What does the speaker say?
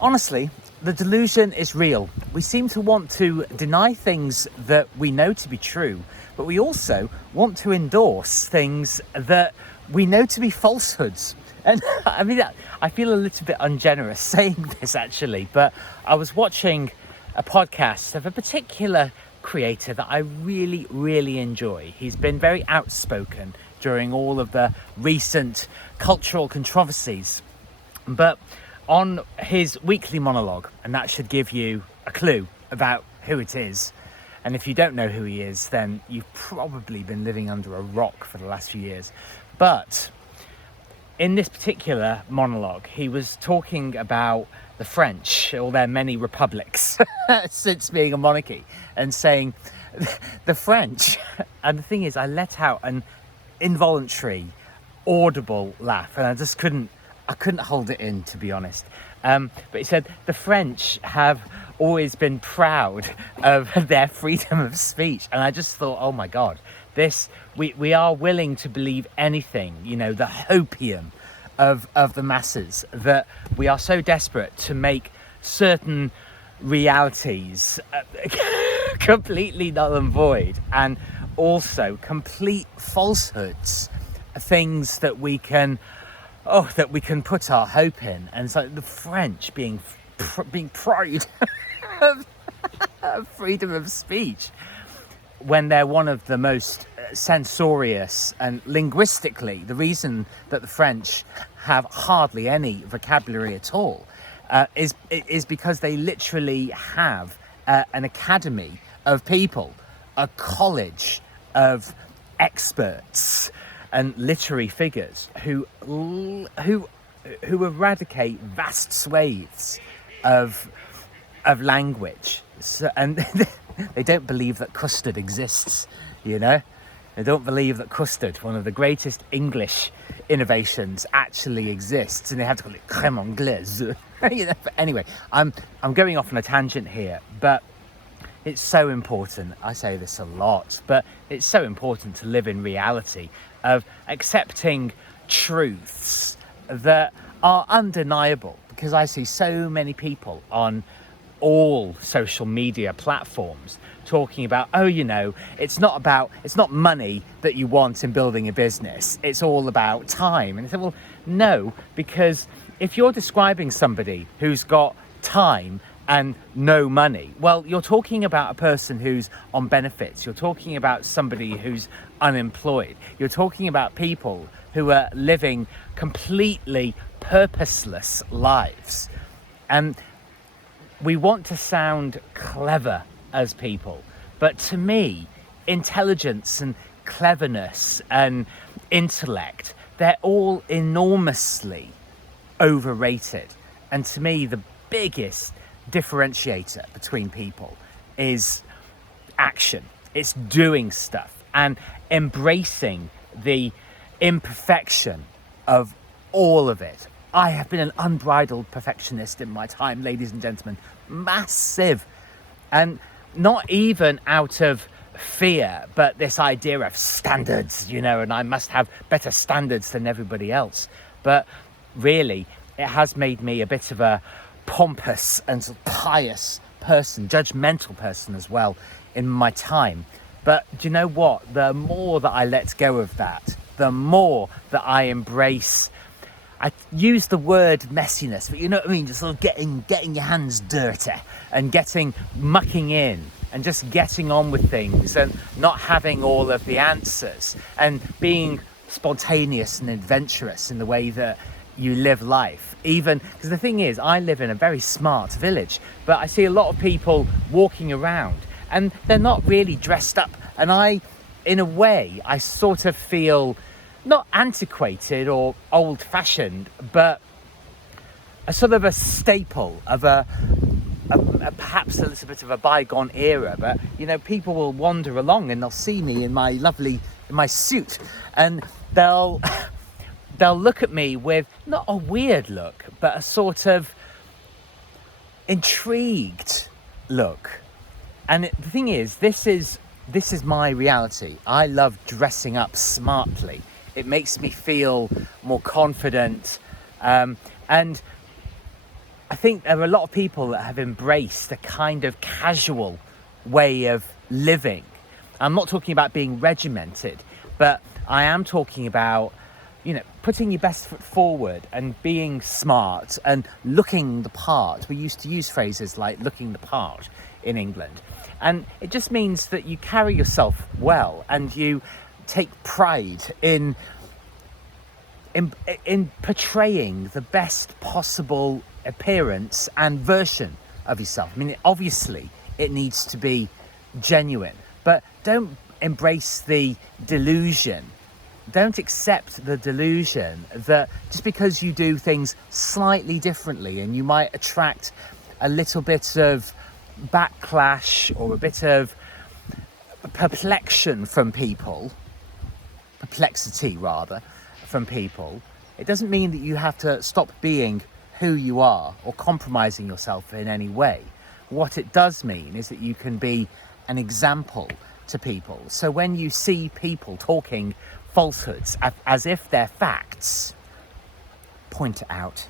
Honestly, the delusion is real. We seem to want to deny things that we know to be true, but we also want to endorse things that we know to be falsehoods. And I mean, I feel a little bit ungenerous saying this actually, but I was watching a podcast of a particular creator that I really, really enjoy. He's been very outspoken during all of the recent cultural controversies, but on his weekly monologue, and that should give you a clue about who it is. And if you don't know who he is, then you've probably been living under a rock for the last few years. But in this particular monologue, he was talking about the French, or their many republics since being a monarchy, and saying the French, and the thing is, I let out an involuntary, audible laugh, and I couldn't hold it in, to be honest. But he said the French have always been proud of their freedom of speech, and I just thought, oh my God, we are willing to believe anything, the hopium of the masses, that we are so desperate to make certain realities completely null and void, and also complete falsehoods, things that we can put our hope in. And so the French being proud of freedom of speech, when they're one of the most censorious, and linguistically, the reason that the French have hardly any vocabulary at all is because they literally have an academy of people, a college of experts and literary figures who eradicate vast swathes of language. So, and they don't believe that custard exists, They don't believe that custard, one of the greatest English innovations, actually exists, and they have to call it crème anglaise. But anyway, I'm going off on a tangent here, but it's so important. I say this a lot, but it's so important to live in reality of accepting truths that are undeniable, because I see so many people on all social media platforms talking about, it's not money that you want in building a business, it's all about time. And I said, well, no, because if you're describing somebody who's got time and no money, well, you're talking about a person who's on benefits, you're talking about somebody who's unemployed, you're talking about people who are living completely purposeless lives. And we want to sound clever as people, but to me, intelligence and cleverness and intellect, they're all enormously overrated. And to me, the biggest differentiator between people is action. It's doing stuff and embracing the imperfection of all of it. I have been an unbridled perfectionist in my time, ladies and gentlemen. Massive. And not even out of fear, but this idea of standards, and I must have better standards than everybody else. But really, it has made me a bit of a pompous and sort of pious person, judgmental person as well in my time. But do you know what? The more that I let go of that, the more that I embrace, I use the word messiness, but you know what I mean? Just sort of getting your hands dirty and mucking in and just getting on with things and not having all of the answers and being spontaneous and adventurous in the way that you live life. Even because the thing is, I live in a very smart village, but I see a lot of people walking around and they're not really dressed up. And in a way, I sort of feel not antiquated or old-fashioned, but a sort of a staple of a perhaps a little bit of a bygone era. But people will wander along and they'll see me in my suit, and they'll look at me with not a weird look, but a sort of intrigued look. And the thing is, this is my reality. I love dressing up smartly. It makes me feel more confident. And I think there are a lot of people that have embraced a kind of casual way of living. I'm not talking about being regimented, but I am talking about, putting your best foot forward and being smart and looking the part. We used to use phrases like looking the part in England. And it just means that you carry yourself well and you take pride in portraying the best possible appearance and version of yourself. I mean, obviously it needs to be genuine, but don't embrace the delusion. Don't accept the delusion that just because you do things slightly differently and you might attract a little bit of backlash or a bit of perplexity from people, it doesn't mean that you have to stop being who you are or compromising yourself in any way. What it does mean is that you can be an example to people. So when you see people talking falsehoods as if they're facts, point it out.